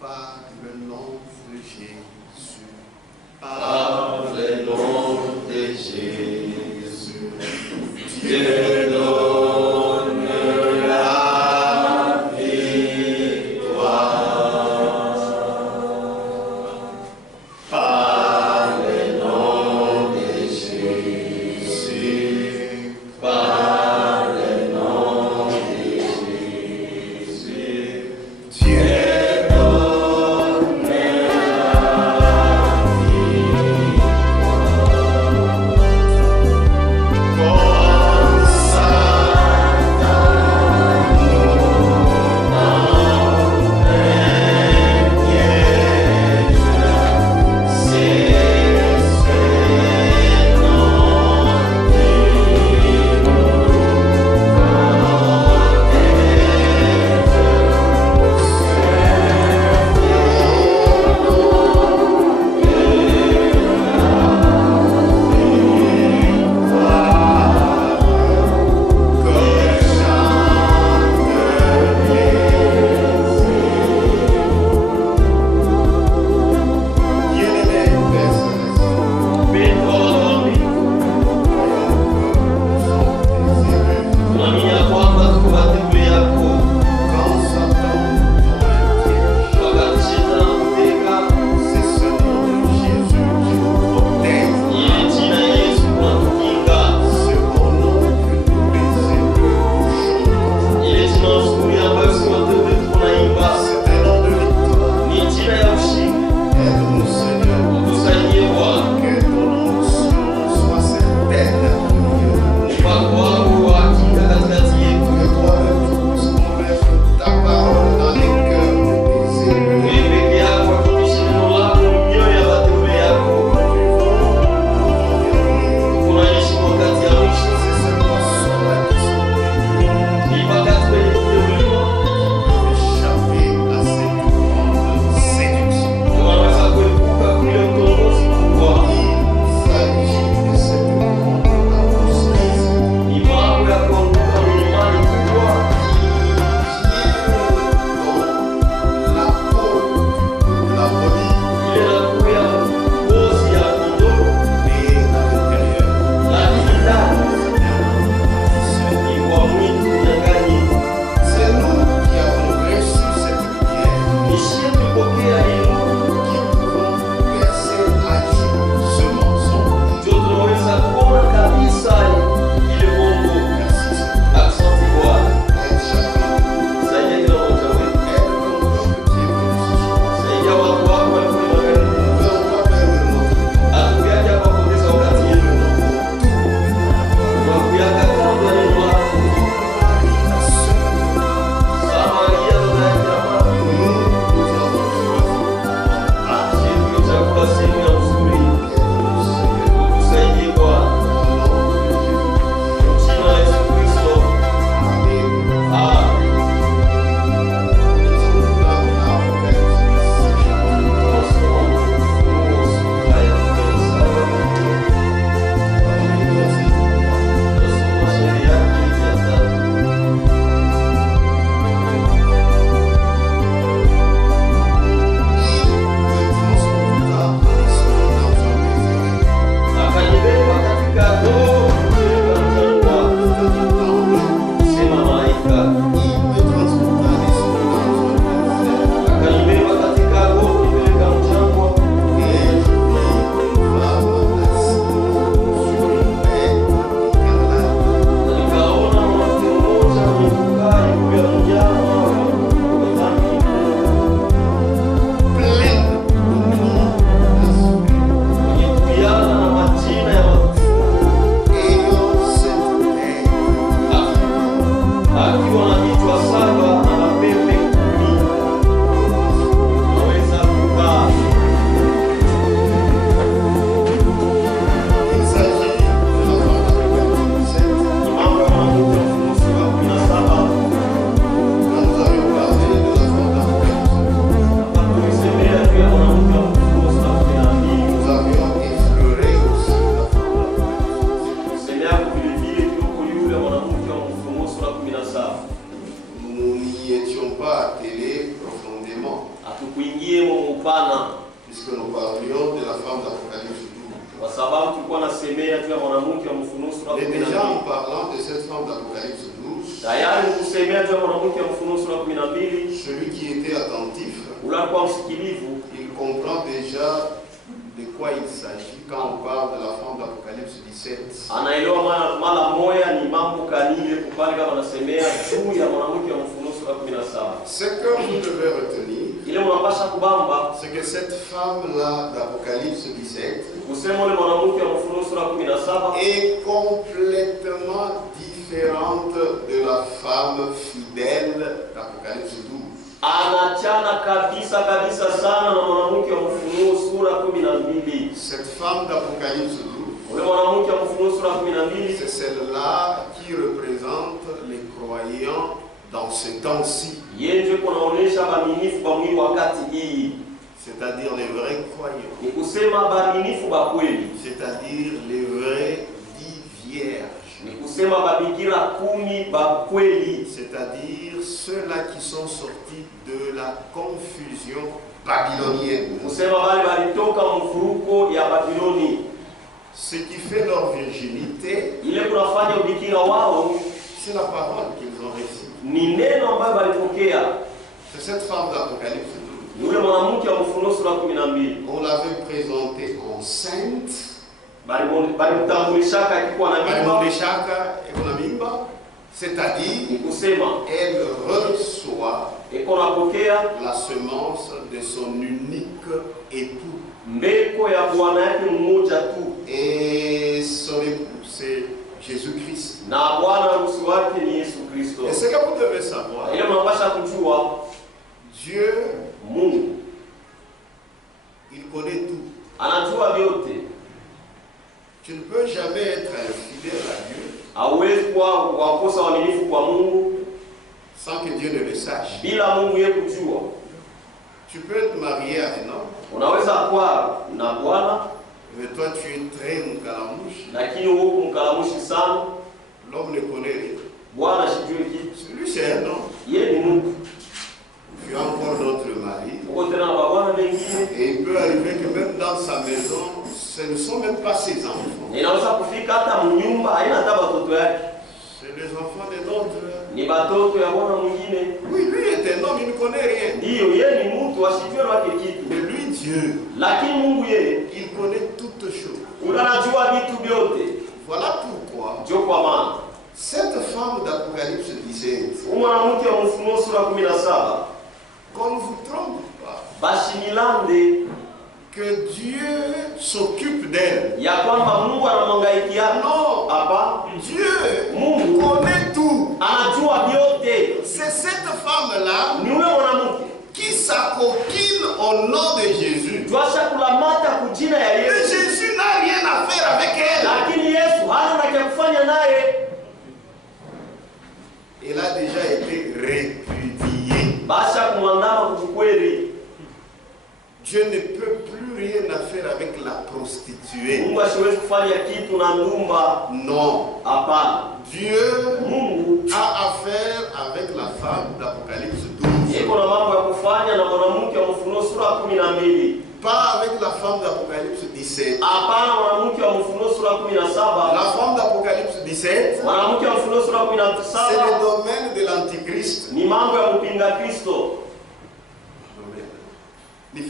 par le nom de Jésus. Par le nom de Jésus, Dieu donne la victoire. Par le nom de Jésus, par le nom de Jésus, Dieu donne la victoire. tuingie mpana, puisque nous parlions de la femme d'Apocalypse 12. kwa sababu tulikuwa nasemea juu ya mwanamke wa Ufunuo sura Mais déjà 12. en parlant de cette femme d'Apocalypse 12, Tayari kusemea juu ya mwanamke wa Ufunuo sura 12, celui qui était attentif, ula kwa msikilivu il comprend déjà de quoi il s'agit quand on parle de la femme d'Apocalypse 17. anaelewa mara moja ni mambo kanile kupale kama nasemea juu ya mwanamke wa Ufunuo sura 17. Ce que vous devez retenir, Ile mnapasha kubamba c'est que cette femme-là d'Apocalypse 17 kusema ule mwanamke wa Ufunuo sura 17 est complètement différente de la femme fidèle d'Apocalypse 12. anachana kabisa sana na mwanamke wa Ufunuo sura 12. Cette femme d'Apocalypse 12, Ule mwanamke wa Ufunuo sura 12 c'est celle-là qui représente les croyants dans ce temps-ci, yenje kunaonesha baaminifu ba mwili wakati hii, c'est-à-dire les vrais croyants, ni kusema baaminifu ba kweli, c'est-à-dire les vrais 10 vierges, ni kusema babikira 10 ba kweli, c'est-à-dire ceux-là qui sont sortis de la confusion babylonienne. kusema bali balitoka mfuruko ya Babiloni. Ce qui fait leur virginité, Ile kunafanya ubikira wao c'est la parole qu'ils ont reçue. ni neno ambayo balipokea. C'est cette femme d'Apocalypse 12. Ni ule mwanamke wa Ufunuo sura 12 On l'avait présentée enceinte. balimtambulishaka akikuwa na mimba, C'est-à-dire, ni kusema elle reçoit eko napokea la semence de son unique époux. mbeko ya bwana yake mmoja tu, Et son époux, c'est Jésus-Christ. na bwana harusi wake ni Yesu Kristo. Et ce que vous devez savoir, Ile mnapasha kujua Dieu, Mungu il connaît tout. anajua vyote. Tu ne peux jamais être infidèle à Dieu Hauwezi kuwa wakosa waaminifu kwa Mungu sans que Dieu ne le sache. bila Mungu yeye kujua. Tu peux te marier à un homme, Unaweza kuwa na bwana mais toi tu es très mkalamouche. lakini huko mkalamushi sana, L'homme ne connaît rien. bwana sijui kitu. Lui c'est un homme. Yeye ni Mungu. Tu as encore d'autres maris. Uko tena na bwana wengine, Et il peut arriver que même dans sa maison, ce ne sont même pas ses enfants. inaweza kufika hata mnyumba haina hata watoto yake, C'est les enfants de l'autre. ni batoto ya bwana mwingine. Oui, lui est un homme, il ne connaît rien. Ndiyo, yeye ni mtu asijue wake kitu, Mais lui, Dieu, lakini Mungu yeye il connaît toutes choses. unajua vitu vyote. Voilà pourquoi Ndio kwa maana cette femme d'Apocalypse 17, mwanamke wa Ufunuo sura 17 qu'on ne vous trompe pas, bashimilande que Dieu s'occupe d'elle. ya kwamba Mungu anamwangaikia. Non, Hapa Dieu Mungu connaît tout. anajua vyote. C'est cette femme-là Ni ule mwanamke qui s'acoquine au nom de Jésus. twasha kulamata kujina ya Mais Yesu, Jésus n'a rien à faire avec elle. lakini Yesu hana na cha kufanya naye. Elle a déjà été répudiée. Basha kumwandama kukweli. Dieu ne peut plus rien à faire avec la prostituée. Mungu asiwezi kufanya kitu na ndumba. Non. Hapana. Dieu Mungu a affaire avec la femme d'Apocalypse 12. iko na mambo ya kufanya na mwanamke wa Ufunuo sura 12. Pas avec la femme d'Apocalypse 17. Hapana, mwanamke wa Ufunuo sura 17. La femme d'Apocalypse 17, Mwanamke wa Ufunuo sura c'est le 17 domaine de l'Antichrist. ni mambo ya mpinga Kristo. Ni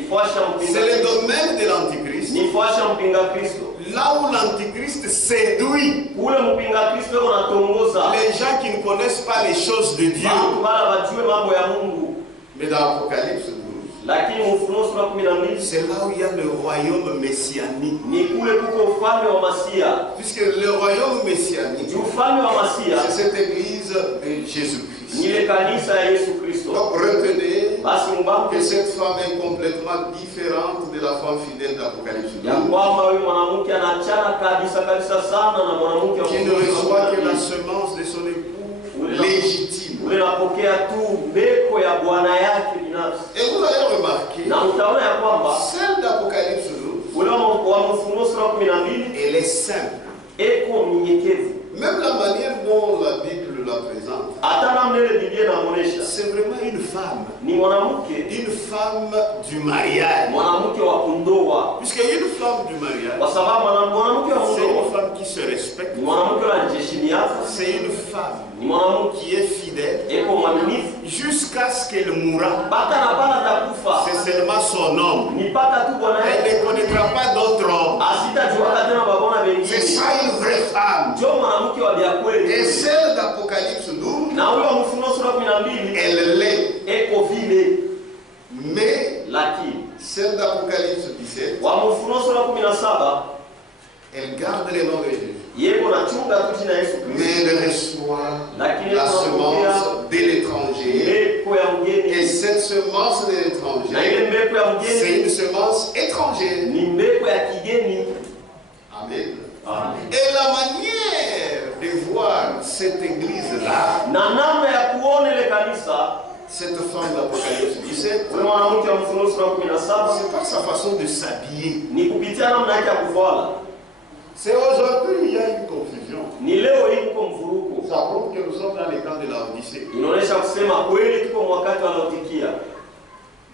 fuasha C'est mpinga le Kristo. domaine de l'Antichrist. Ni fuasha mpinga Kristo. Là où l'Antichrist séduit Ule mpinga Kristo yuko natongoza les gens qui ne connaissent pas les choses de Dieu. watu bala wajue mambo ya Mungu. Mais dans l'Apocalypse 12, Lakini Ufunuo sura 12 c'est là où il y a le royaume messianique. ni kule kuko ufalme wa Masia. Puisque le royaume messianique, Ni ufalme wa Masia c'est cette église de Jésus-Christ. ni ile kanisa ya Yesu Kristo. Donc retenez Basi mbambe que cette femme est complètement différente de la femme fidèle d'Apocalypse 12, ya kwamba huyu mwanamke anachana kabisa sana na mwanamke wa qui ne Ufunuo reçoit que la 12. semence de son époux légitime. Ule napokea tu mbeko ya bwana yake binafsi. Et vous allez remarquer, Na utaona ya kwamba celle d'Apocalypse 12, ule wa Ufunuo sura 12 elle est simple. eko mnyenyekevu. Même la manière dont la Bible la présente. C'est vraiment une femme. Ni Une femme du mariage. mwanamke wa kundoa, Puisque une femme du mariage, kwa sababu mwanamke wa c'est une kundoa femme qui se respecte. ni mwanamke anajiheshimiana, C'est une femme ni mwanamke qui est fidèle eko mwaminifu jusqu'à ce qu'elle mourra. mpaka anapata takufa, C'est seulement son homme. ni mpaka tu bwana Elle yake ne connaîtra pas d'autres hommes. asitajuaka tena babona C'est wengine. ça une vraie femme. Ndio mwanamke wa vya Et kweli. celle d'Apocalypse 12, Na huyo Mfunuo sura 12 elle l'est. eko vile, Mais lakini celle d'Apocalypse 17, wa Mfunuo sura 17 elle garde le nom de Jésus. yeko na chunga tu jina Yesu Kristo, Mais elle reçoit lakini la kuna semence de l'étranger. mbeko ya Et mgeni, cette semence de na l'étranger, ile mbeko ya c'est mgeni une semence étrangère. ni mbeko ya kigeni. Amen. Amen. Et la manière de voir cette église-là, Na namna ya kuona ile kanisa, cette femme d'Apocalypse 17, ule mwanamke wa Mfunuo sura 17 c'est pas sa façon de s'habiller. ni kupitia namna yake ya kuvala. C'est aujourd'hui il y a une confusion. Ni leo hii kuko mvuruko, Ça prouve que nous sommes dans les temps de la Odyssée. inaonyesha kusema kweli tuko wakati wa Laodikia.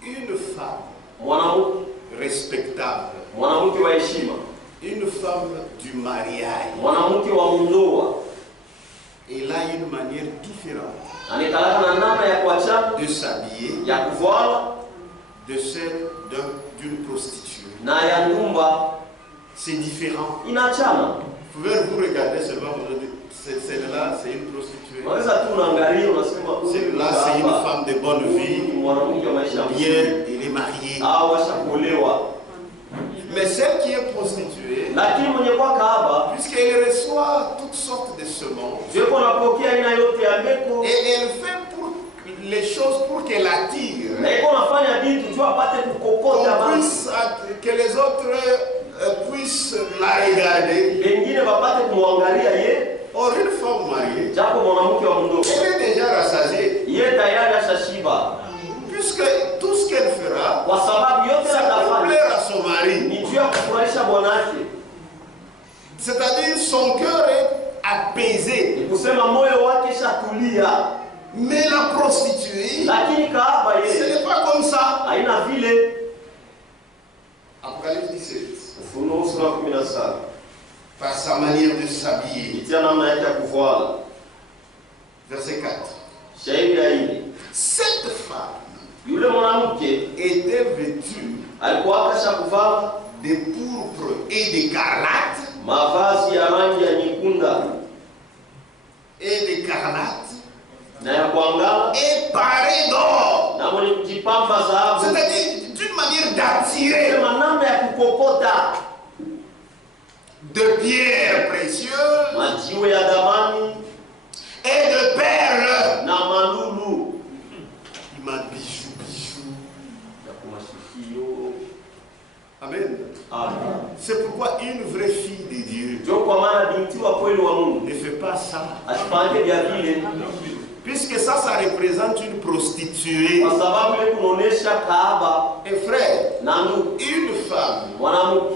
Une femme Mwanamke respectable, wa heshima, une femme du mariage, mwanamke wa ndoa, elle a une manière différente anikalaka na namna ya kuachana, de s'habiller ya kuvala de celle d'une prostituée. na ya ndumba C'est différent. inaachana. Vous pouvez vous regarder seulement, vous dites, celle-là, c'est une prostituée. Unaweza tu unaangalia unasema Celle-là, c'est une femme de bonne vie. ni mwanamke wa maisha Bien, elle est mariée. au ashakuolewa. Mais celle qui est prostituée, Lakini mwenye kwa kahaba puisqu'elle reçoit toutes sortes de semences, yuko napokea aina yote ya mbeko, et elle fait les choses pour qu'elle attire, na iko nafanya vitu tu apate kukokota basi, que les autres puissent la regarder. wengine wapate kumwangalia ye. Or, une femme mariée, Japo mwanamke wa mdogo elle est déjà rassasiée, ye tayari ashashiba, puisque tout ce qu'elle fera, kwa sababu yote c'est pour atafanya plaire à son mari. ni juu ya kufurahisha bwanake. C'est-à-dire, son cœur est apaisé. Ni kusema moyo wake shatulia, Mais la prostituée, lakini kahaba ce ye n'est pas comme ça. haina vile. Apocalypse 17, Ufunuo sura 17 par sa manière de s'habiller. itia namna yake ya kuvala. Verset 4. Shahidi ya hili, Cette femme yule mwanamke était vêtue alikuwa akasha kuvala de pourpre et d'écarlate, mavazi ya rangi ya nyekunda na ya kuangala et parée d'or. na mwenye kujipamba dhahabu, C'est-à-dire d'une manière d'attirer sema namna ya kukokota de pierres précieuses majiwe ya damani et de perles. na malulu Il m'a bijou. ya kumashikio. Amen. Amen. C'est pourquoi une vraie fille de Dieu Ndio kwa maana binti wa kweli wa Mungu ne fait pas ça. asifanye vya vile, Puisque ça représente une prostituée. kwa sababu ile kunaonesha kahaba Et frère, na ndugu. une femme Mwanamke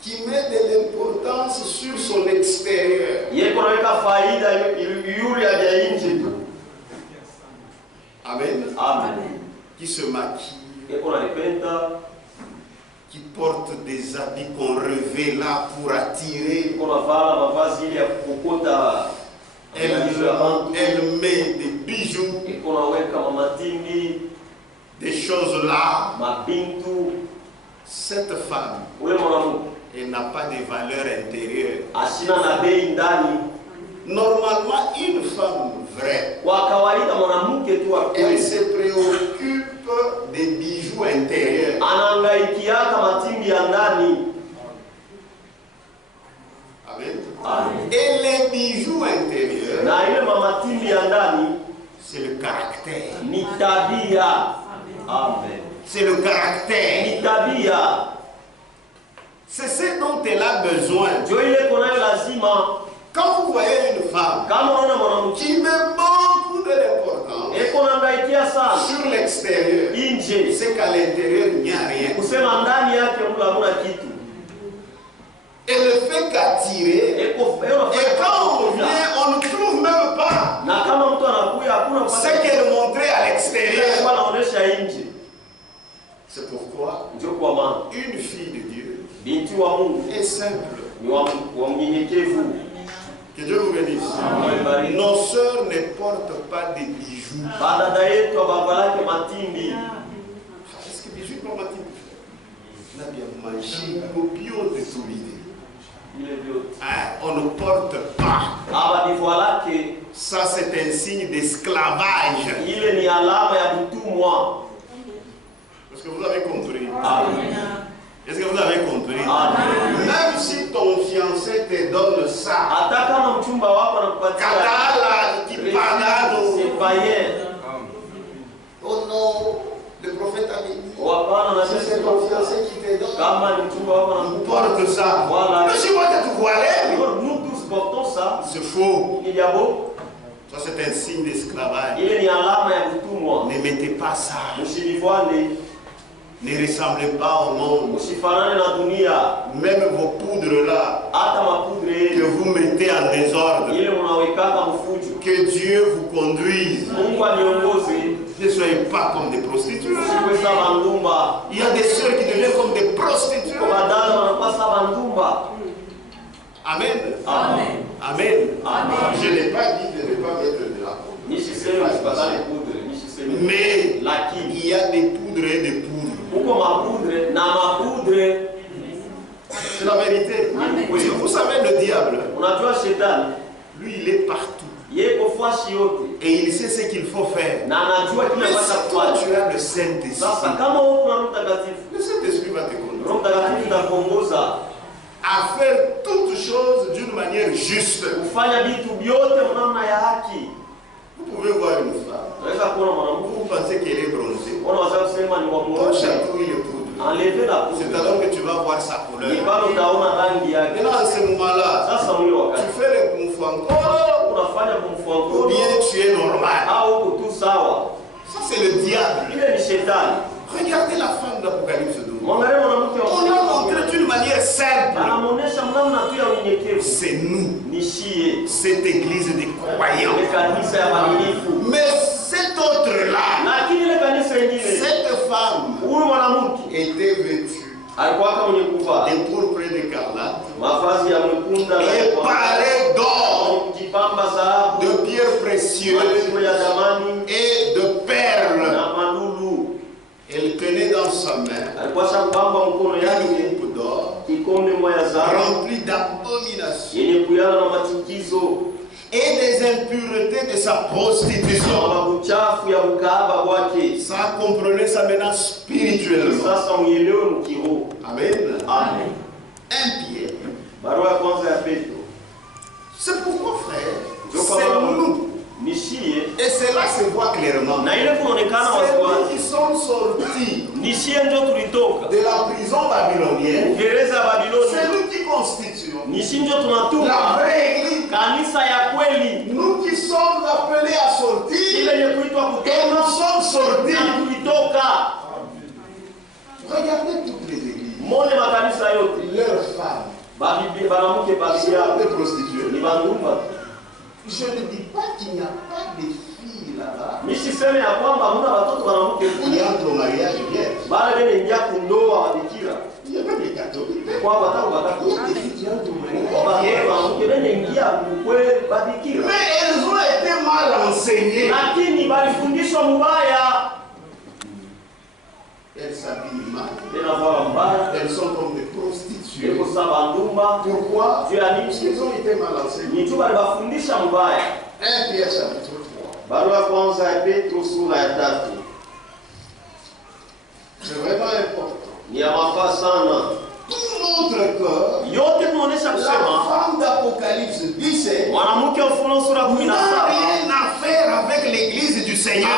qui met de l'importance sur son extérieur. yeko naweka faida yule ya nje tu. Amen. Amen. Qui se maquille, Yeko nalipenda, qui porte des habits qu'on revêt là pour attirer. yeko navala mavazi ile ya kukokota. Elle met des bijoux, Yeko naweka mamatimbi, des choses là. mabintu. Cette femme, Ule mwanamke elle n'a pas de valeur intérieure. asina na bei ndani. Normalement, une femme vraie, Kwa kawaida mwanamke tu wa elle kweli se préoccupe des bijoux intérieurs. anahangaikiaka matimbi ya ndani. Amen. Amen. Et les bijoux intérieurs, Na ile mamatimbi ya ndani c'est le caractère. ni tabia. Amen. C'est le caractère. Ni tabia. C'est ce dont elle a besoin. Ndio ile kunayo lazima. Quand vous voyez une femme Kama unaona mwanamke qui met beaucoup de l'importance eko nangaikia sana sur l'extérieur, nje, c'est qu'à l'intérieur, il n'y a rien. kusema ndani yake mtu hamuna kitu. Elle ne fait qu'attirer. Eko Et quand on vient, on ne trouve même pas. na kama Ce qu'elle montrait à l'extérieur. Anaonesha nje. C'est pourquoi Ndio kwa maana une fille de Dieu binti wa Mungu est simple. ni wa mnyenyekevu. Que Dieu vous bénisse. Amen. Nos sœurs ne portent pas des bijoux. Badada yetu abavalake matindi. Est-ce que bijoux pour matindi? On a bien mangé au bio de tout l'idée. On ne porte pas. Ça c'est un signe d'esclavage. Est-ce que vous avez compris? Est-ce que vous avez compris? Même si ton fiancé te donne ça, oh non, le prophète a dit, c'est ton fiancé qui te donne, porte ça. Mais si moi tu te voiles, nous tous portons ça. C'est faux. Il y a beau. Ça c'est un signe d'esclavage. Ne mettez pas ça. Ne ressemblez pas au monde. Même vos poudres là, que vous mettez en désordre, que Dieu vous conduise. Ne soyez pas comme des prostituées. Il y a des sœurs qui deviennent comme des prostituées. Amen. Amen. Amen. Amen. Je n'ai pas dit de ne pas mettre de la poudre. Mais il y a des poudres et des poudres. C'est la vérité. Oui. Vous savez, le diable, lui, il est partout. Et il sait ce qu'il faut faire. Mais si toi, tu as le Saint-Esprit, le Saint-Esprit va te conduire à faire toutes choses d'une manière juste. Vous pouvez voir une femme. Vous pensez qu'elle est bronzée. Ton château, il est poudre. C'est alors que tu vas voir sa couleur. Et là, à ce moment-là, tu fais le moufou ou bien tu es normal. Ça, c'est le diable. Regardez la femme d'Apocalypse 12. On a montré d'une manière simple. C'est nous, cette église des croyants. Mais cette autre-là, cette femme était vêtue de pourpre et d'écarlate et parée d'or, de pierres précieuses et de perles. Elle tenait dans sa main une coupe d'or remplie d'abominations et des impuretés de sa prostitution. Ça comprenait sa menace spirituellement. Amen. Amen. Un Pierre. C'est pourquoi, frère, c'est nous. Et cela se voit clairement. C'est nous qui sommes sortis de la prison babylonienne. C'est nous qui constituons la vraie église. Nous qui sommes appelés à sortir et nous sommes sortis. Regardez toutes les églises. Leurs femmes. Ils sont des prostituées. Je ne dis pas qu'il n'y a pas de filles là-bas. Il entre au mariage vierge. Il y a même les catholiques. Il y a des filles qui entrent au mariage vierge. Mais elles ont été mal enseignées. Elles s'habillent mal. Elles sont comme des prostituées. Pourquoi? Parce qu'elles ont été mal enseignées. 1 Pierre chapitre 3. C'est vraiment important. Tout notre corps, la femme d'Apocalypse 17 n'a rien à faire avec l'église du Seigneur.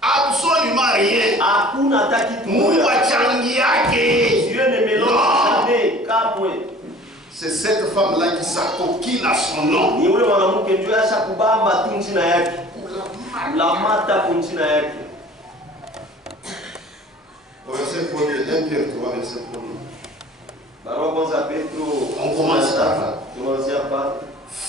Absolument rien. Mungu achangi yake. C'est cette femme-là qui s'acoquine à son nom. Verset 1er, 1 Pierre 3, verset Barua kwanza ya Petro. On commence par là. Tunaanzia hapa.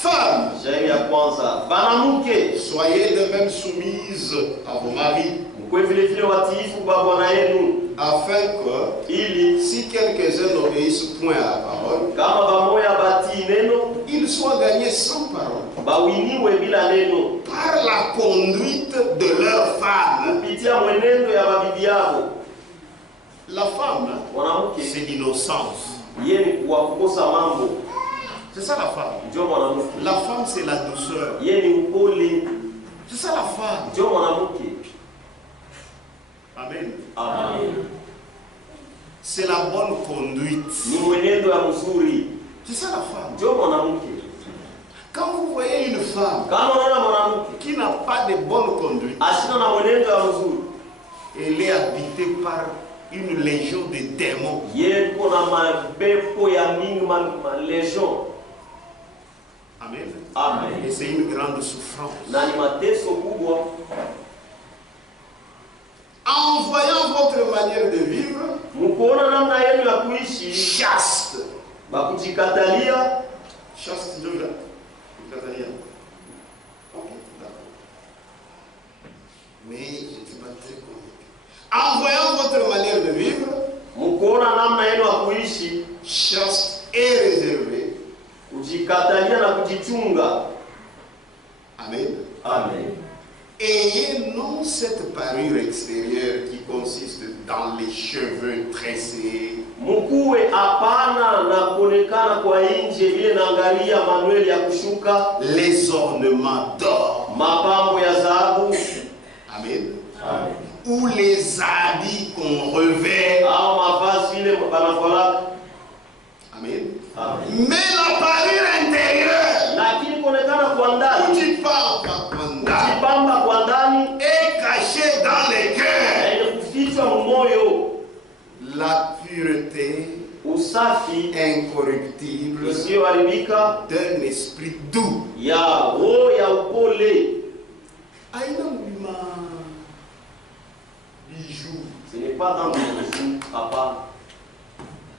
Femmes, Shairi ya kwanza. Banamuke, soyez de même soumises à vos maris, mkwe vile vile watiifu kwa bwana yenu, afin que, ili si quelques-uns n'obéissent point à la parole, kama bamoya batii neno, ils soient gagnés sans parole bawiniwe bila neno, par la conduite de leur femme. kupitia mwenendo ya mabibi yao. La femme, Mwanamke c'est l'innocence. yeye ni kwa kukosa mambo, C'est ça la femme. ndio mwanamke. La femme, c'est la douceur. Yeye ni upole, C'est ça la femme. ndio mwanamke. Amen. Amen. C'est la bonne conduite. Ni mwenendo ya mzuri, C'est ça la femme. ndio mwanamke. Quand vous voyez une femme Kama unaona mwanamke qui n'a pas de bonne conduite, ashina na mwenendo ya mzuri, elle est habitée par une légion de démons. yeye kuna mapepo ya mingi, legion. Amen. Amen. Et c'est une grande souffrance. Na ni mateso kubwa. En voyant votre manière de vivre, Mkuona namna yenu ya kuishi, chaste. bakujikatalia. Chaste, je veux Katalia. Ok, d'accord. Mais je ne suis pas très convaincu. En voyant votre manière de vivre, Mkuona namna yenu ya kuishi, chaste et réservée. kujikatalia na kujichunga. Amen. Amen. Ayez non cette parure extérieure qui consiste dans les cheveux tressés, Mkuwe hapana na kuonekana kwa nje ile naangalia manueli ya kushuka, les ornements d'or. mapambo ya dhahabu. Amen. Amen. Ou les habits qu'on revêt. Au mavazi ile banavala. Amen. Amen. Mais la parure intérieure, Lakini kuonekana kwa ndani, kujipamba kwa ndani, est cachée dans les cœurs. na ile kufichwa moyo. La pureté Usafi incorruptible isiyoharibika d'un esprit doux. ya roho ya upole. Aïna moulima bijoux. Ce n'est pas dans le jour, papa.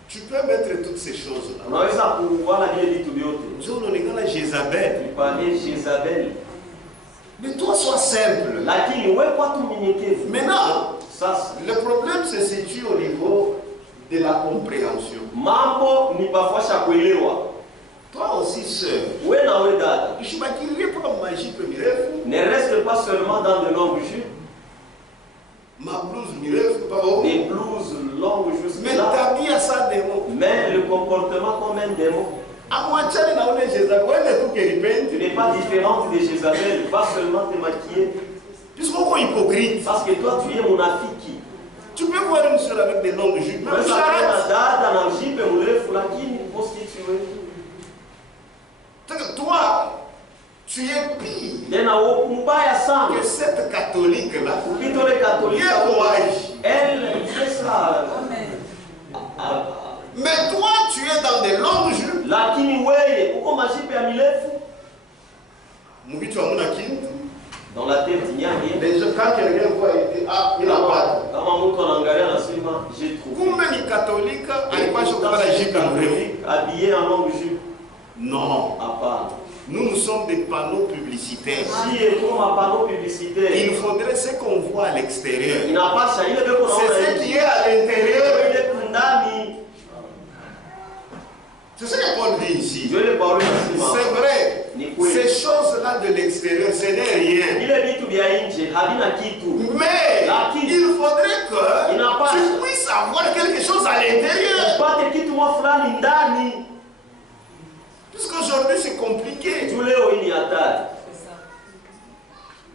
Tu peux mettre toutes ces choses-là. Unaweza kuvala vile vitu vyote. Nous on est Jézabel. Tupande Jezabel. Mais toi, sois simple. Lakini wewe kwa tu mnyenyekevu. Maintenant, Sasa le problème se situe au niveau de la compréhension. mambo ni bafasha kuelewa. Toi aussi, sœur, Wewe na wewe dada, je ne m'acquillerai pas magie mirefu, ne reste pas seulement dans de longues jupes, ma blouse mirefu, pas haut. des blouses longues jusque Mais là, t'habilles à ça des mots. mais le comportement comme un démon. À moi, tu as une Jézabel, ouais, mais tout qui est Tu n'es pas différente de Jézabel, pas seulement te maquiller, puisqu'on est hypocrite. parce que toi tu es monafiki. Tu peux voir une soeur avec des longues jupes, même Unaweza charrette. kuona dada na jipe mrefu lakini prostituée. Toi, tu es pire Tena mbaya sana. que cette catholique-là. Kupita le catholique, Quel courage. elle fait ça. Mais toi, tu es dans des longues jupes. Lakini wewe uko majipe ya mirefu, Mouvi, tu as mon kintu. dans la tête il n'y a rien. Les gens, quand quelqu'un voit, il dit, ah, il a pas. Kama mtu anaangalia anasema j'ai trouvé. Kumbe ni catholique, alikuwa kuvala jipe mrefu. Habillé en longue jupe. Non. Hapana. Nous sommes des panneaux publicitaires. Si est comme un panneau publicitaire. Il faudrait ce qu'on voit à l'extérieur. Inapasha ile beko naona. C'est ce qui est à l'intérieur. Ile ndani. C'est ce que Paul dit ici. Dieu le parole nasema. C'est vrai. Ces choses-là de l'extérieur, ce n'est rien. Ile vitu vya nje havina kitu. Mais il faudrait que tu puisses avoir quelque chose à l'intérieur. Upate kitu mwa fulani ndani. Puisqu'aujourd'hui c'est compliqué. Tu leo hii ni hatari.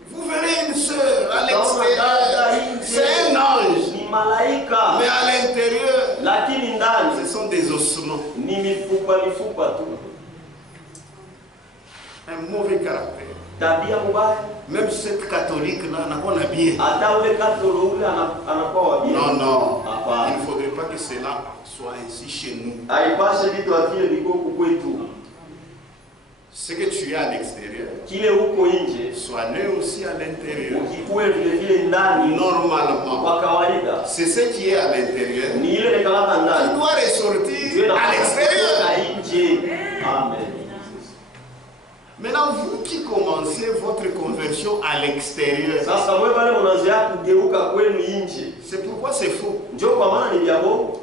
Vous verrez une sœur à l'extérieur, c'est un ange. Ni malaika. Mais à l'intérieur, Lakini ndani ce sont des ossements. ni mifupa tu. Un mauvais caractère. Tabia mbaya. Même cette catholique-là, n'a pas bien. Hata ule katolo ule anakuwa wabia. Non, non. Hapana. Il ne faudrait pas que cela soit ainsi chez nous. Haipashe vitu vile viko kwetu. Ce que tu as à l'extérieur, kile huko nje soit né aussi à l'intérieur. ukikuwe vile vile ndani Normalement, kwa kawaida c'est ce qui est à l'intérieur ni ile nekalaka qui ndani doit ressortir Dieu à l'extérieur. na nje. Amen. Maintenant, vous qui commencez votre conversion à l'extérieur, Sasa mwe pale mnaanza kugeuka kwenu nje, c'est pourquoi c'est faux. ndio kwa maana ni vya bongo.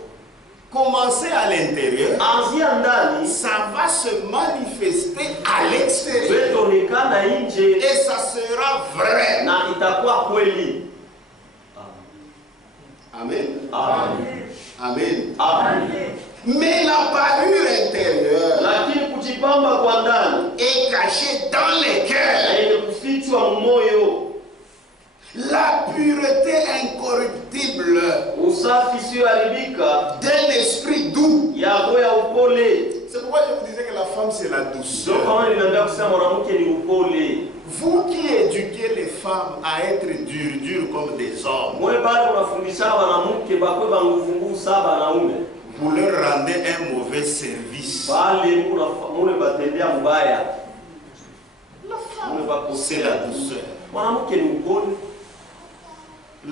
Commencer à l'intérieur, Anzia ndani ça va se manifester à l'extérieur. zitaonekana nje Et ça sera vrai. na itakuwa kweli. Amen. Amen. Amen. Amen. Mais la parure intérieure Lakini kujipamba kwa ndani est cachée dans les cœurs. na yenye kufichwa moyo, La pureté incorruptible usafi usioharibika d'un esprit doux. ya roho ya upole. C'est pourquoi je vous disais que la femme c'est la Ndio douceur. kama niliambia kusema mwanamke ni upole. Vous qui éduquez les femmes à être dures comme des hommes, Mwe bado unafundisha wanamke bakwe banguvu saba wanaume. vous leur rendez un mauvais service. Bale mune batendea mbaya. La femme, c'est la douceur. Mwanamke ni upole.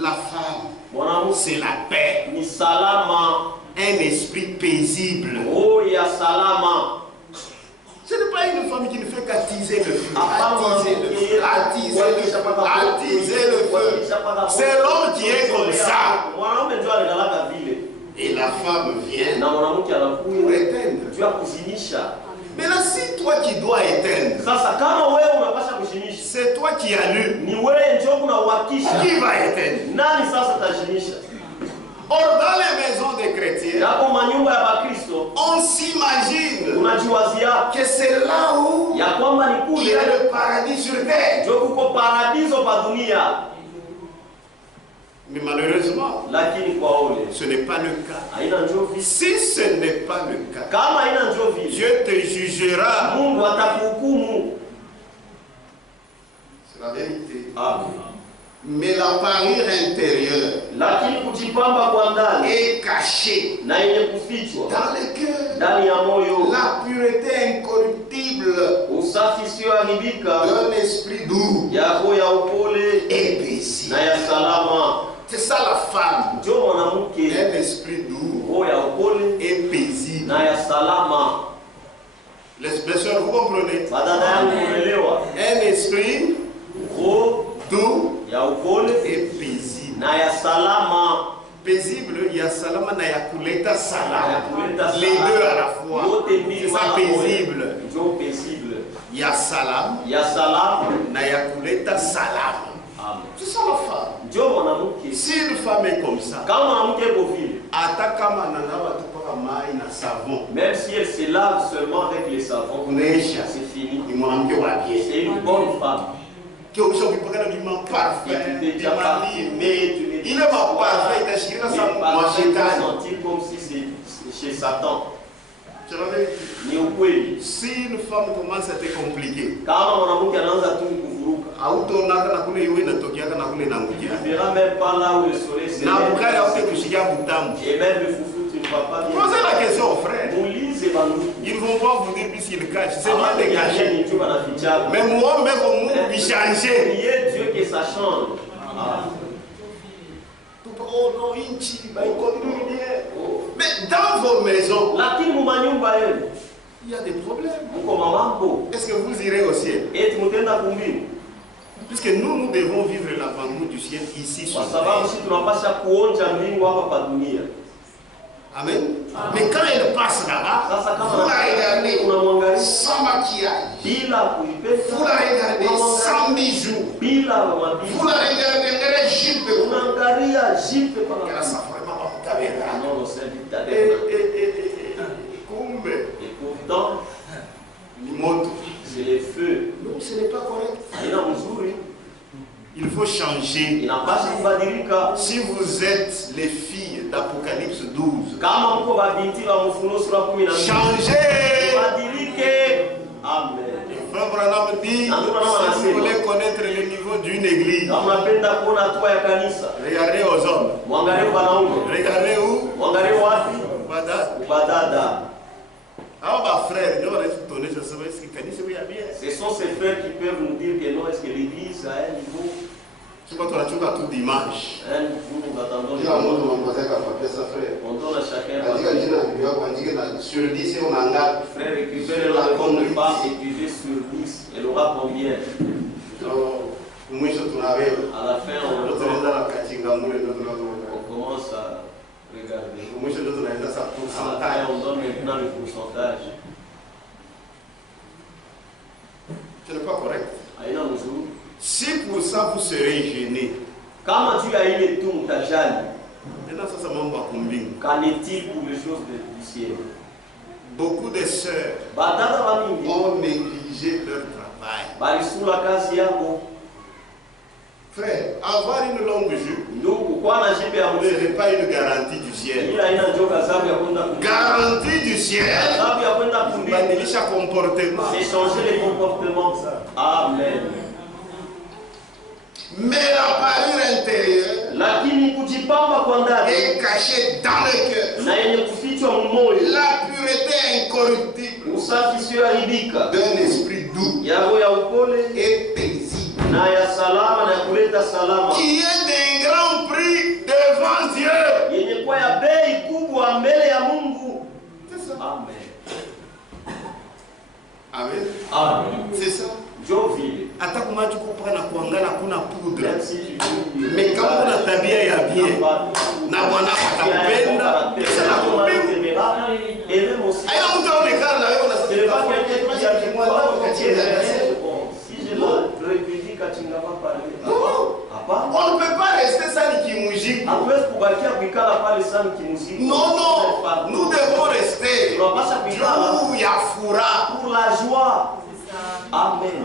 La femme, Mwanamke c'est la paix. ni salama. Un esprit paisible. Roho ya salama. Ce n'est pas une femme qui ne fait qu'attiser le feu. Attiser le feu. Attiser le feu. Attiser le feu. C'est l'homme qui est comme ça. Mwanaume ndio analala vile. Et la femme vient Na mwanamke pour anakuja éteindre. juu ya kuzimisha. Maintenant, si toi qui dois éteindre, Sasa kama wewe unapasha kuzimisha, c'est toi qui allumes, ni wewe ndio unauhakisha. qui va éteindre? Nani sasa tazimisha? Or, dans les maisons des chrétiens, Hapo manyumba ya Bakristo on s'imagine unajiwazia que c'est là où ya kwamba ni il y kule a le paradis sur terre. ndio kuko paradiso pa dunia, Mais malheureusement, lakini kwa ole ce n'est pas le cas. haina njoo vile. Si ce n'est pas le cas, Kama haina njoo vile, Dieu te jugera. Mungu atakuhukumu. C'est la vérité. Amen. Mais la parure intérieure Lakini kujipamba kwa ndani est cachée na yenye kufichwa dans le cœur. ndani ya moyo, La pureté incorruptible usafi usioharibika d'un esprit doux ya roho ya upole et paisible. na ya salama. C'est ça la femme. Ndio mwanamke, Un esprit doux roho ya upole et paisible. na ya salama. Les sœurs, vous comprenez? Badala yangu umeelewa? Un esprit Roho doux ya upole et paisible. na ya salama. Paisible, il y a salama na ya kuleta Na ya salama. kuleta Les salama. deux à la fois. Yote mbili C'est ça mara moja. paisible. Ndio paisible. Il y a salam Ya salama. na ya kuleta salama. Amen. C'est ça la femme. Ndio mwanamke. Si une femme est comme ça, Kama mwanamke yuko vile, hata kama ananawa tu mpaka mai na savon, même si elle se lave seulement avec les savons, kunaisha c'est fini. ni mwanamke wa bien. C'est une bonne femme. Kisha ukipaka na vima parfum, Et tu t'es déjà parfumé, tu n'es ile maparfum itashirika sa mwashetani. sentir comme si c'est chez Satan. C'est la vérité. Ni ukweli. Si une femme commence à te compliquer, Kama mwanamke anaanza tu kuvuruka, hautonaka na kule iwe inatokeaka na kule tu inaangukia. ne verras même pas là où le soleil se Na bukari lève. haute kushikia butamu. Et même le foufou, tu ne vas pas bien. Posez la question aux frères. Muulize bandugu. Ils vont pas vous dire puisqu'ils cachent. C'est bien Avant de de cacher. cacher, tu vas la fichage. Mais moi, même au monde, il changer. Priez Dieu que ça change. Ah. Oh non, inchi, bah, il continue bien. Mais dans vos maisons, Lakini mumanyumba yenu il y a des problèmes. mko mamambo. Est-ce que vous irez au ciel? Eti mutenda kumbini. Puisque nous devons vivre l'avant-goût du ciel ici sur Kwa sababu terre. sisi tunapasha kuonja mbingu hapa pa dunia. Amen. Mais quand elle passe là-bas, Sasa vous kama la regardez unamwangalia sans maquillage. bila kuipesa, Vous la regardez sans bijoux. bila Vous mabishi, la regardez dans les jupes. unaangalia jipe Elle a pana. sa vraiment pas pour caméra. Non, non, c'est vite à Kumbe, Et pourtant, ni moto. c'est les feux. Non, ce n'est pas correct. Haina mzuri, Il faut changer. inapasha kubadilika. Si vous êtes les filles d'Apocalypse 12, Kama mko babinti wa Ufunuo sura 12, changez. badilike. Amen. Frère Branham dit, si vous voulez connaître le niveau d'une église, Kama unapenda kuona hatua ya kanisa, regardez aux hommes. mwangalie wanaume. Regardez où? Mwangalie wapi? Voilà. Badada. Ce sont ces frères qui peuvent nous dire que non, est-ce que l'église a un niveau? Nous attendons dimanche. Nous attendons les on donne à chacun sur 10 on en a. Frère, récupérez la réponse pas étudier sur 10. Elle aura combien? À la fin, on commence à regarder. À la fin, on donne maintenant le pourcentage. Ce n'est pas correct. Aïna Mouzou. Si pour ça vous serez gêné. Kama tu as eu tout mutajali. Maintenant ça mambo combien. Qu'en est-il pour les choses du ciel? Beaucoup de sœurs ont négligé leur travail. Frère, avoir une longue jupe, ce n'est pas une garantie du ciel. Garantie du ciel, badilisha comportement. C'est changer les comportements. Amen. Mais la parure intérieure est cachée dans le cœur. La pureté incorruptible d'un esprit doux et paisible qui est d'un grand prix devant Dieu. C'est ça. Amen. Amen. C'est ça. Hata kama tukupana kuangana kuna poudre. Mais kama kuna tabia ya bien na Bwana atakupenda sana kupenda. Aina mtu aonekana na wewe unasema on ne peut pas rester sans musique. Non, non, nous devons rester. Pour la joie. Amen.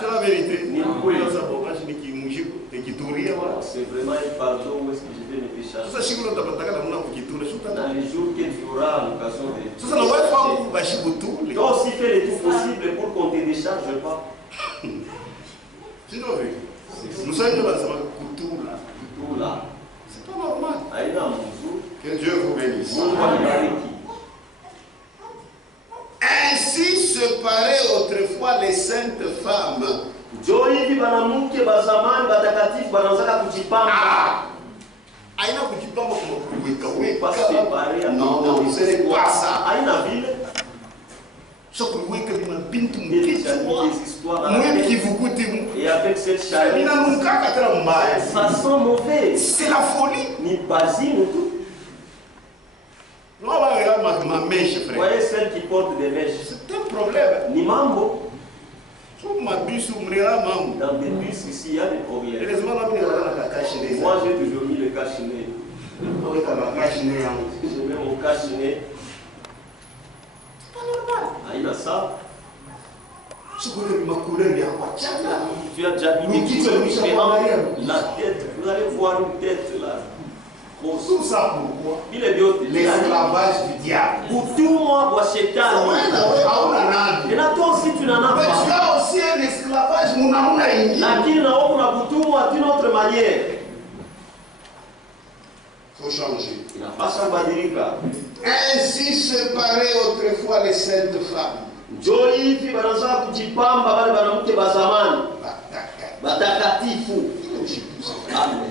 C'est la vérité. C'est vraiment un pardon où est-ce que je vais me pécher. Dans les jours que tu auras l'occasion de. Tu as aussi fait le tout possible pour qu'on te décharge pas. Nous sommes là. C'est pas normal. Que Dieu vous bénisse. Ainsi se paraient autrefois les saintes femmes. Aina kujipamba kwa kuweka. Non, ce n'est pas ça. Et avec cette chaleur, ça sent mauvais. C'est la folie. Ni basine ou tout. Voyez celle qui porte des mèches. C'est un problème. Ni mambo. Dans des bus ici, il y a des problèmes. Moi, j'ai toujours mis le cache-nez. Je mets mon cache-nez. C'est pas normal. Il y a ça. Tu as déjà mis des choses différentes. La tête, vous allez voir une tête là. Tout ça pourquoi? L'esclavage du diable. Pour tout le monde, et là, toi aussi, tu n'en as pas. Mais tu as aussi un esclavage. Lakini na wao unakutumwa d'une autre manière. Faut changer. Inapaswa kubadilika. Ainsi se paraient autrefois les saintes femmes. Njoo hivi wanaanza kujipamba wale wanawake wa zamani. Watakatifu. Amen.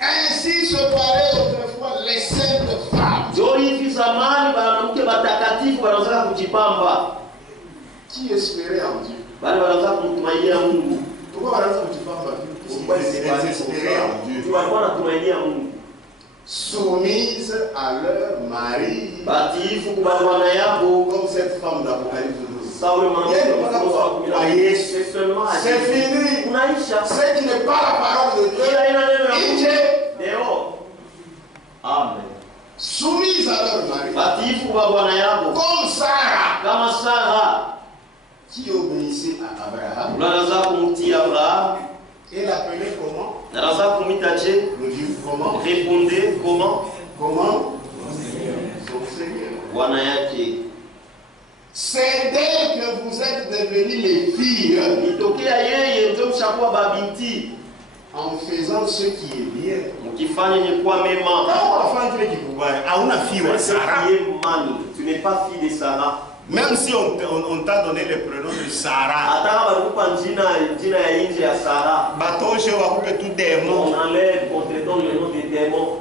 Ainsi se paraient autrefois les saintes femmes. Njoo hivi zamani wanawake watakatifu wanaanza kujipamba. Qui espérait en Dieu? Wale wanaanza kumtumainia Mungu. Pourquoi wanaanza kujipamba? Pourquoi ils espéraient en Dieu? Tu walikuwa wanatumainia Mungu. Soumise à leur mari. Batiifu kwa bwana yao comme cette femme d'Apocalypse 12. C'est fini. Ce qui n'est pas la parole de Dieu. Amen. Soumise à leur mari. Batiifu kwa bwana yao comme Sarah. Kama Sarah qui obéissait à Abraham. Unaanza kumtii Abraham. Et l'appelait comment? Unaanza kumitaje? Comment? Répondez comment? Comment? Son Seigneur. Bwana yake. C'est d'elle que vous êtes devenus les filles. Nitokea yeye ndio mshakuwa babinti. En faisant ce qui est bien. Mkifanya yenye kuwa mema. Kama unafanya kile kikubaya, hauna fille wa Sarah. Tu n'es pas fille de Sarah. Même si on t'a donné le prénom de Sarah. Hata walikupa jina ya nje ya Sarah. Batoshe wakupe tout démon. On enlève, on te donne le nom des démons.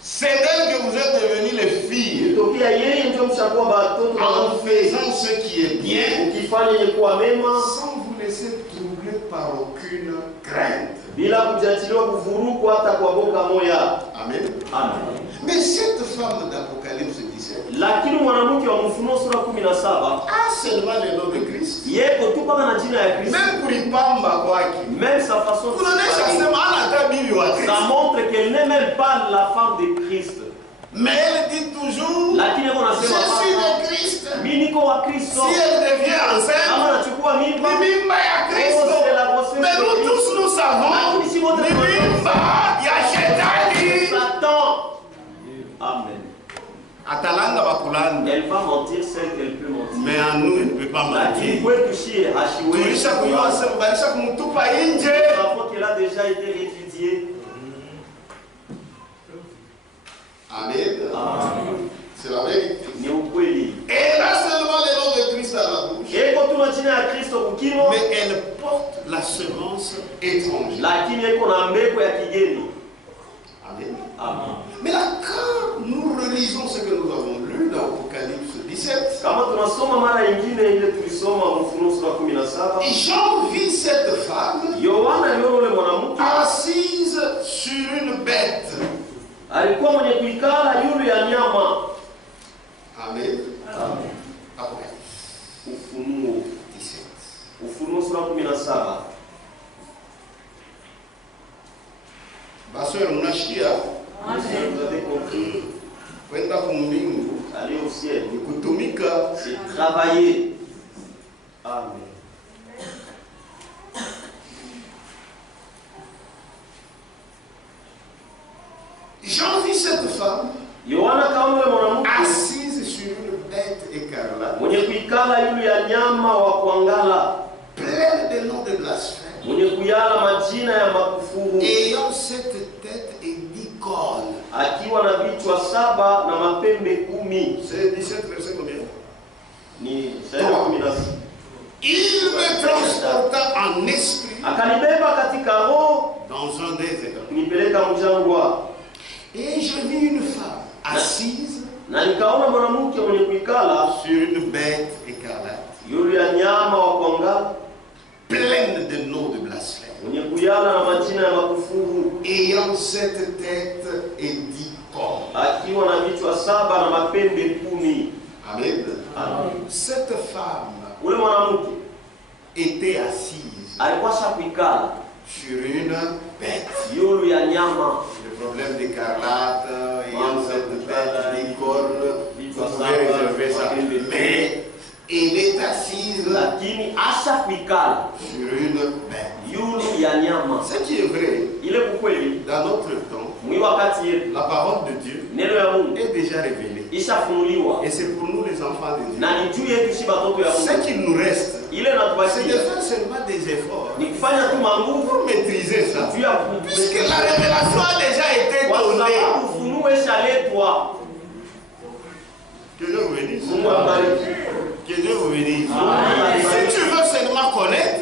C'est d'elle que vous êtes devenus les filles. En faisant ce qui est bien. Sans vous laisser troubler par aucune crainte. Amen. Amen. Mais cette femme d'Apocalypse 17 lakini mwanamke wa Ufunuo sura 17 a seulement le nom de Christ. Yeko tu paka na jina ya Kristo. Même kulipamba kwake. Même sa façon de parler. Ça montre qu'elle n'est même pas la femme de Christ. Mais elle dit toujours, lakini je suis de Christ. Mimi niko wa Kristo. Si elle devient enceinte, kama anachukua mimba ya Kristo. Mais nous tous nous savons, mimba ya Shetani. Satan. Amen. Atalanga bakulanda. Elle va mentir celle qu'elle peut mentir. Mais en nous, elle ne peut pas mentir. Tulisha kuyua sema baisha kumtupa nje. Avant qu'elle a déjà été étudiée. Amen. Amen. C'est la vérité. Ni ukweli. Elle a seulement le nom de Christ à la bouche. Mais elle porte la semence étrangère. Lakini iko na mbegu ya kigeni. Amen. Amen. Mais là, quand nous relisons ce que nous avons lu dans Apocalypse 17, Jean vit cette femme assise sur une bête. Alikuwa mwenye kuikala yule ya nyama. Amen. Amen. Ufunuo 17. Ufunuo sura 17. Basi mnashikia? Vous avez compris? Kwenda kumbingu, aller au ciel, ni kutumika, c'est travailler. Amen. Jean vit cette femme assise sur une bête écarlate, pleine de noms de blasphème, ayant 7 têtes et 10 cornes. C'est 17 verset combien? Il me transporta en esprit dans un désert. Et je vis une femme assise sur une bête écarlate, pleine de noms de blasphème, ayant 7 têtes et 10 cornes. Amen. Cette femme était assise sur une bête. Le problème d'écarlate, ayant 7 têtes, 10 cornes, vous pouvez réserver ça. Mais elle est assise sur une bête. Ce qui est vrai, dans notre temps, la parole de Dieu est déjà révélée. Et c'est pour nous les enfants de Dieu. Ce qu'il nous reste, c'est de faire seulement des efforts pour maîtriser ça. Puisque la révélation a déjà été donnée. Que Dieu vous bénisse. Que Dieu vous bénisse. Si tu veux seulement connaître,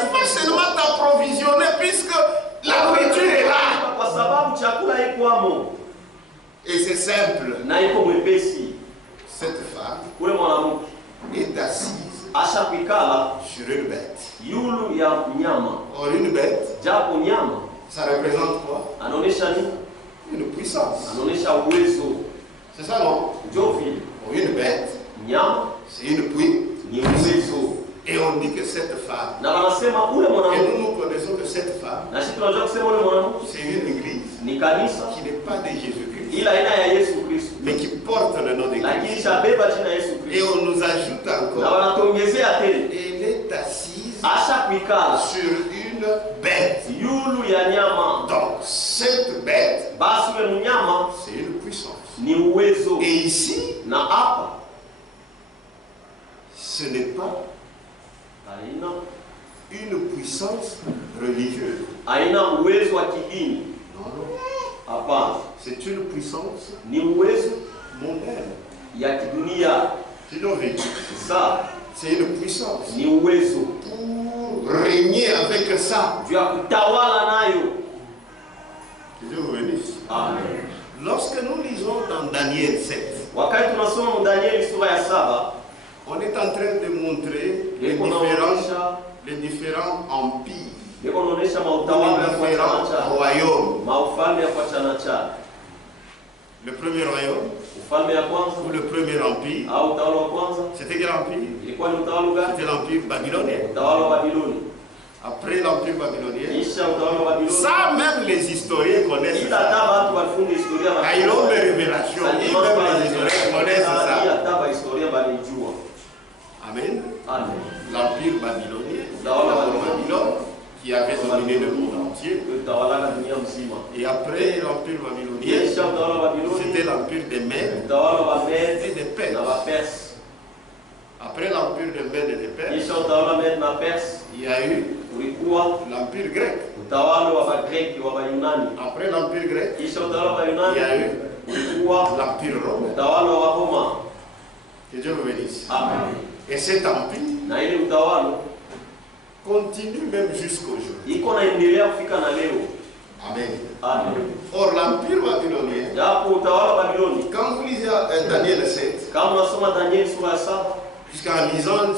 tu peux seulement t'approvisionner puisque la nourriture est là. Et c'est simple. Cette femme est assise sur une bête. Or, une bête, ça représente quoi? Une puissance. C'est ça, non? Or, une bête, c'est une puissance. Et on dit que cette femme, et nous connaissons que cette femme, c'est une église qui n'est pas de Jésus-Christ, mais qui porte le nom de Christ. Et on nous ajoute encore, elle est assise sur une bête. Donc cette bête, c'est une puissance. Et ici, ce n'est pas une puissance religieuse. Haina uwezo wa kidini. Hapana. C'est une puissance ni uwezo mondaine ya kidunia. Ça, c'est une puissance. Ni uwezo pour régner avec ça. Juu ya kutawala nayo. Que Dieu vous bénisse. Amen. Lorsque nous lisons dans Daniel 7, wakati tunasoma Daniel sura ya 7, on est en train de montrer les différents empires. Ikonaonesha mautawala ya royaumes. Maufalme ya Chanacha. Le premier royaume, ufalme ya kwanza, ou le premier empire, au utawala wa kwanza, c'était quel empire? Ilikuwa ni utawala gani? C'était l'empire babylonien. Utawala wa Babiloni. Après l'empire babylonien, Isha utawala wa Babiloni. Ça même les historiens connaissent. Ila hata watu walifunga historia na ils ont des révélations. Ils même les historiens connaissent ça. Ila hata historia balijua. Amen. Amen. L'empire babylonien, utawala wa Babylone, qui avait dominé le monde entier. Et après l'empire babylonien, c'était l'empire des Mèdes et des Perses. Après l'empire des Mèdes et des Perses, il y a eu l'empire grec. Après l'empire grec, il y a eu l'empire romain. Que Dieu vous bénisse. Et cet empire continue même jusqu'aujourd'hui. Amen. Amen. Or, l'empire babylonien, quand vous lisez Daniel 7, jusqu'en lisant,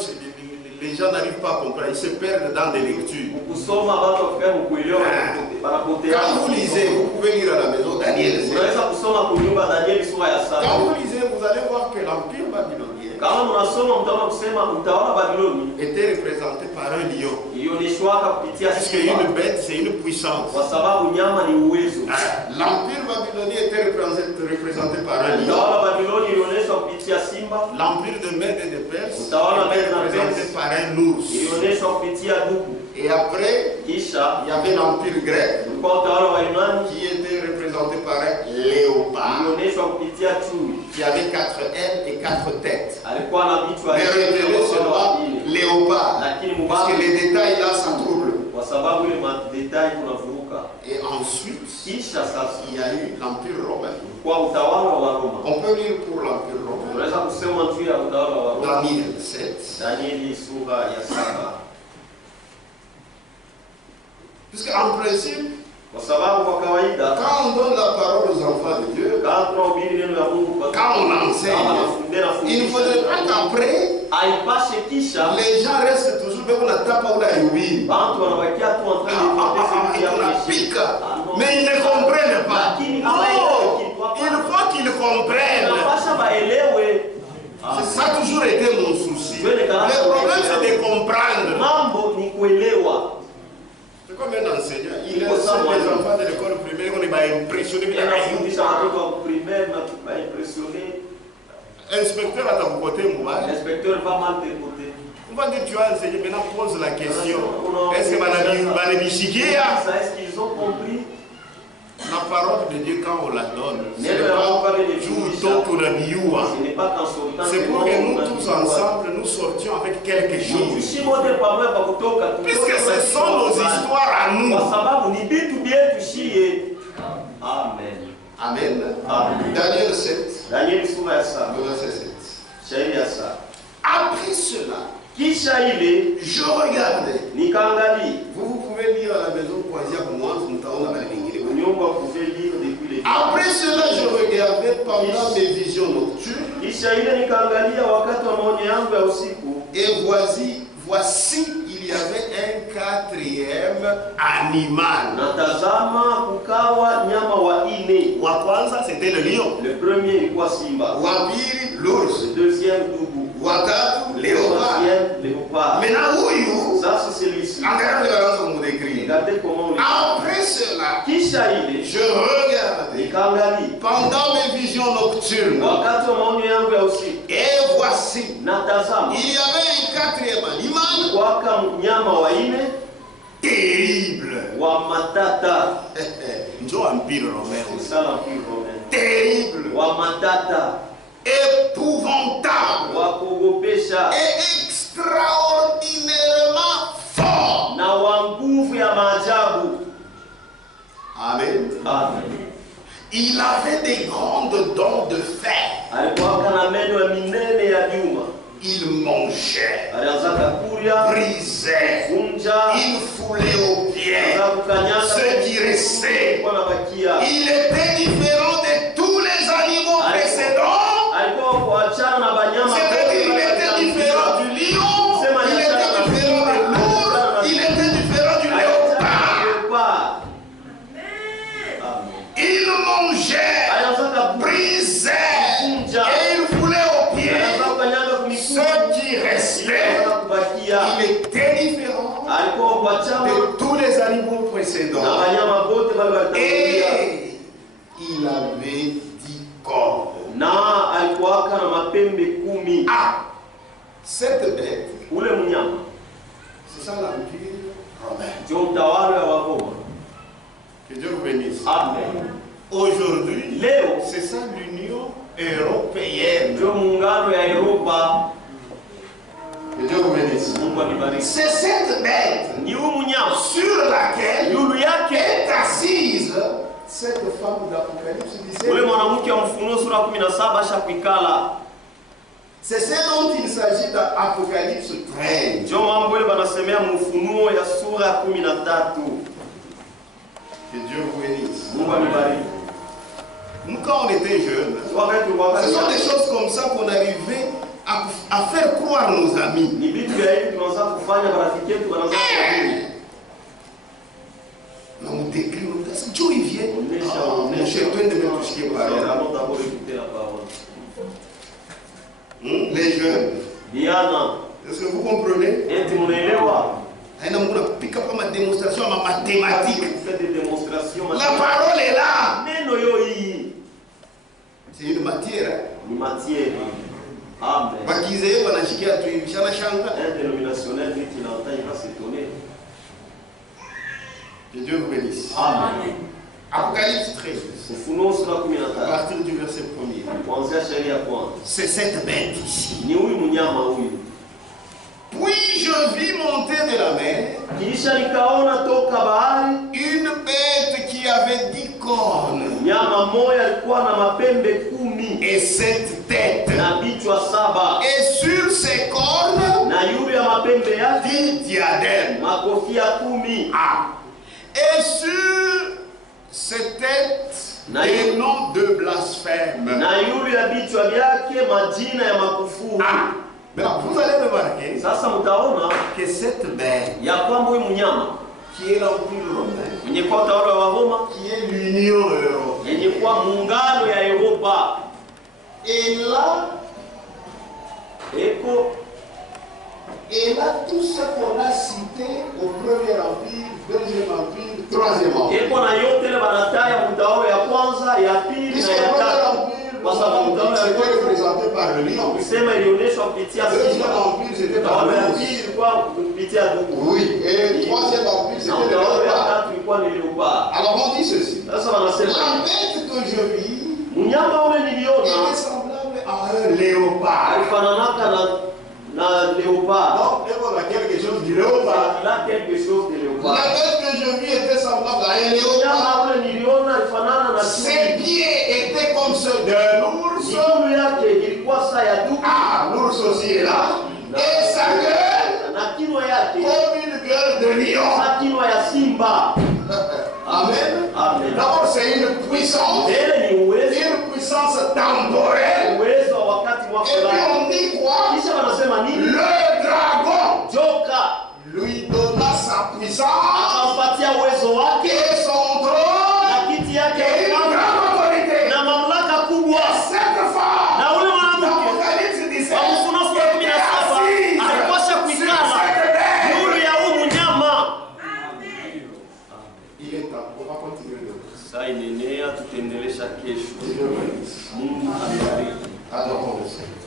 les gens n'arrivent pas à comprendre, ils se perdent dans des lectures. Quand vous lisez, vous pouvez lire à la maison Daniel 7. Quand vous lisez, vous allez voir que l'empire babylonien était représenté par un lion. Puisque une bête, c'est une puissance. L'empire babylonien était représenté par un lion. L'empire de Mède et de Perse était représenté par un ours. Et après, il y avait l'empire grec qui était représenté par un léopard qui avait 4 ailes et 4 têtes. Mais retenez seulement léopard, parce que les détails là, ça trouble. Et ensuite, il y a eu l'empire romain. On peut lire pour l'empire romain Daniel 7. Puisqu'en principe, quand on donne la parole aux enfants de Dieu, quand on enseigne, il ne faudrait pas qu'après, les gens restent toujours même la tape ou la yubi. Mais ils ne comprennent pas. Non, il faut qu'ils comprennent. Ça a toujours été mon souci. Le problème, c'est de comprendre. C'est comme un enseignant. Il enseigne les enfants de l'école primaire, on est impressionné. Inspecteur à ton côté, moi. L'inspecteur va mal te côté. On va dire tu as enseigné, maintenant pose la question. Est-ce que est-ce qu'ils ont compris? La parole de Dieu, quand on la donne, c'est pour que nous tous ensemble, nous sortions avec quelque chose. Puisque ce sont nos histoires à nous. Amen. Amen. Daniel 7. Verset 7. Après cela, je regardais. Vous pouvez lire à la maison poésie pour moi, après cela, je regardais pendant mes visions nocturnes. Et voici, il y avait un quatrième animal. Wa kwanza, c'était le lion. Le premier, Wa pili, l'ours. Le deuxième, Wa tatu, léopard. Maintenant, où ça c'est celui-ci. Regardez comment on lit. Après cela, je regardais pendant mes visions nocturnes. Et voici, il y avait un quatrième animal terrible. Empire romain. Terrible. Épouvantable. Et extraordinairement fort. nguvu ya maajabu. Amen. Amen. Il avait des grandes dents de fer. Alikuwa kana meno ya minene ya chuma. Il mangeait, Alianza brisait, il foulait aux pieds ce qui restait. Il était différent de tous les animaux précédents. C'est-à-dire il était différent du lion, il était différent de l'ours, il était différent du léopard. Il mangeait, brisait et il foulait aux pieds ce qui restait. Il était différent de tous les animaux précédents. Et il avait 10 cornes. Ah, cette bête, c'est ça l'empire romain. Que Dieu vous bénisse. Amen. Aujourd'hui, c'est ça l'Union européenne. Que Dieu vous bénisse. C'est cette bête sur laquelle est assise cette femme d'Apocalypse 17. C'est ce dont il s'agit dans Apocalypse 13. Que Dieu vous bénisse. Nous, quand on était jeunes, ce sont des choses comme ça qu'on arrivait à faire croire nos amis. On décrit, Dieu il vient. Mon cher, toi ne me touches pas. Les jeunes. Est-ce que vous comprenez? On pick up ma démonstration, ma mathématique. La parole est là. C'est une matière. Une matière. Amen. Un dénominationnel qui l'entend, il va s'étonner. Que Dieu vous bénisse. Amen. Apocalypse 13. À partir du verset 1er. C'est cette bête ici. Puis je vis monter de la mer une bête qui avait 10 cornes et 7 têtes. Et sur ses cornes 10 diadèmes. Ah. Et sur ses têtes des noms de blasphème. Ah. Maintenant, vous allez remarquer que cette bête qui est l'empire romain, qui est l'Union européenne, et là, tout ce qu'on a cité au premier empire, deuxième empire, troisième empire. Parce que c'était représenté par le lion. Deuxième empire, c'était par l'ours. Oui, et troisième empire, c'était le léopard. Alors on dit ceci. La bête que je vis était semblable à un léopard. Donc, il y a quelque chose du léopard. La bête que je vis était semblable à un léopard. Ses pieds étaient comme ceux d'un ours. Ah, l'ours aussi est là. Et sa gueule comme une gueule de lion. Amen. D'abord, c'est une puissance temporelle. Et puis on dit quoi? Le dragon lui donna sa puissance et son trône et une grande autorité. Et cette femme d'Apocalypse 17 était assise sur cette bête. Il est temps, on va continuer de ça inaenea, tutaendelesha kesho. Adorons le Seigneur.